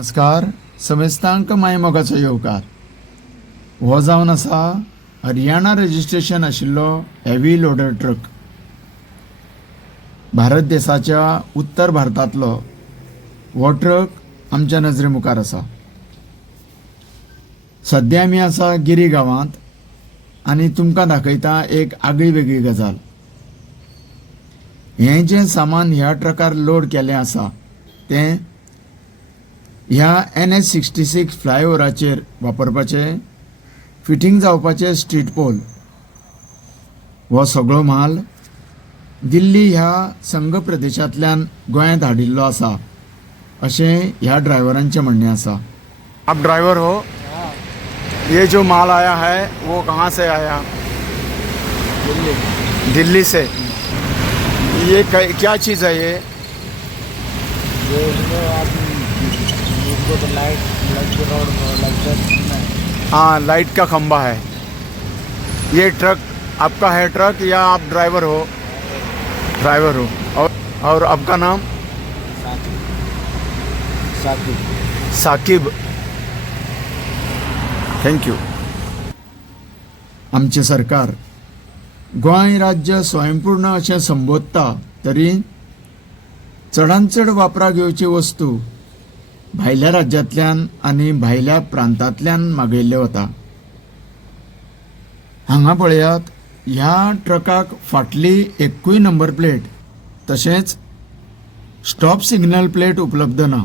नमस्कार. समेस्तांक मायमोगाचो येवकार. हो जावन आसा हरियाणा रजिस्ट्रेशन आशिल्लो हेवी लोडर ट्रक. भारत देशाच्या उत्तर भारतांतलो हो ट्रक आमच्या नजरे मुखार आसा. सद्या आमी आसा गिरी गांवांत आनी तुमकां दाखयता एक आगळी वेगळी गजाल. हें जें सामान ह्या ट्रकार लोड केलें आसा तें ह्या NH-66 फ्लायओव्हराचेर वापरपाचें फिटींग जावपाचें स्ट्रीट पोल. हो सगळो माल दिल्ली ह्या संघ प्रदेशांतल्यान गोंयांत हाडिल्लो आसा अशें ह्या ड्रायव्हरांचें म्हणणें आसा. आप ड्राइवर हो? ये जो माल आया है वो कहाँ से आया? दिल्ली से. ये क्या चीज़ है ये? हाँ, लाइट का खंबा है. ये ट्रक आपका है ट्रक या आप ड्राइवर हो? ड्राइवर हो. और आपका नाम? साकिब. थँक्यू. आमचे सरकार गोंय राज्य स्वयंपूर्ण अशें संबोधता तरी चडांत चड वापराक येवची वस्तू भायल्या राज्यांतल्यान आनी भायल्या प्रांतांतल्यान मागयल्ले वता. हांगा पळयात, ह्या ट्रकाक फाटली एक्कूय नंबर प्लेट तशेंच स्टॉप सिग्नल प्लेट उपलब्ध ना.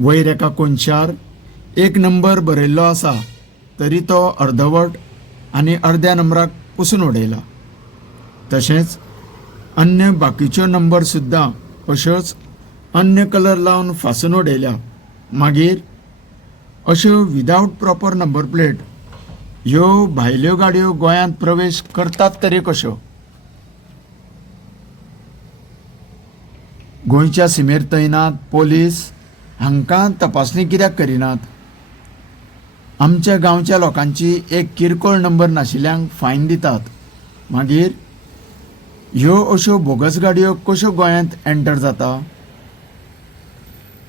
वयर एका कोनशार एक नंबर बरयल्लो आसा तरी तो अर्धवट आनी अर्ध्या नंबराक पुसून उडयला. तशेंच अन्य बाकीच्यो नंबर सुद्दां अश्योच अन्य कलर लावन फासून उडयल्या. मागीर अश्यो विदाउट प्रॉपर नंबर प्लेट ह्यो भायल्यो गाडयो गोंयांत प्रवेश करतात तरी कश्यो? गोंयच्या सीमेर तैनात पोलीस हांकां तपासणी कित्याक करिनात? आमच्या गांवच्या लोकांची एक किरकोळ नंबर नाशिल्ल्यांक फायन दितात. मागीर ह्यो अश्यो बोगस गाडयो कश्यो गोंयांत एंटर जाता?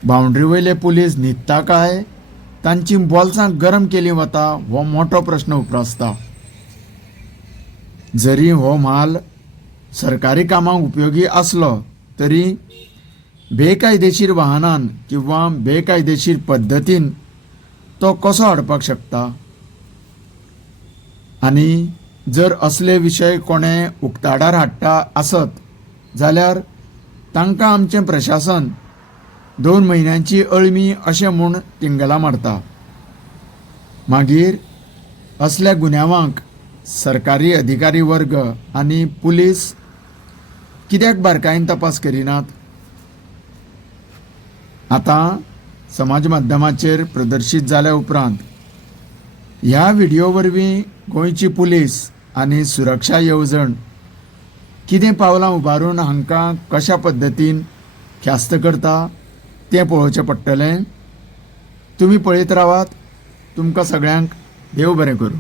बावंड्री वयले पुलीस न्हिदता काय तांची बोल्सां गरम केली वता हो मोठो प्रश्न उप्रासता. जरी हो माल सरकारी कामाक उपयोगी आसलो तरी बेकायदेशीर वाहनान किंवा बेकायदेशीर पद्दतीन तो कसो हाडपाक शकता? आनी जर असले विशय कोणे उक्ताडार हाडटा आसत जाल्यार तांकां आमचें प्रशासन 2 म्हयन्यांची अळमी अशें म्हूण तिंगला मारता. मागीर असल्या गुन्यांवांक सरकारी अधिकारी वर्ग आनी पुलीस कित्याक बारकायेन तपास करिनात? आतां समाज माध्यमाचेर प्रदर्शीत जाल्या उपरांत ह्या व्हिडिओ वरवीं गोंयची पुलीस आनी सुरक्षा येवजण कितें पावलां उबारून हांकां कशा पद्दतीन ख्यास्त करता तें पळोवचें पडटलें. तुमी पळयत रावात. तुमकां सगळ्यांक देव बरें करूं.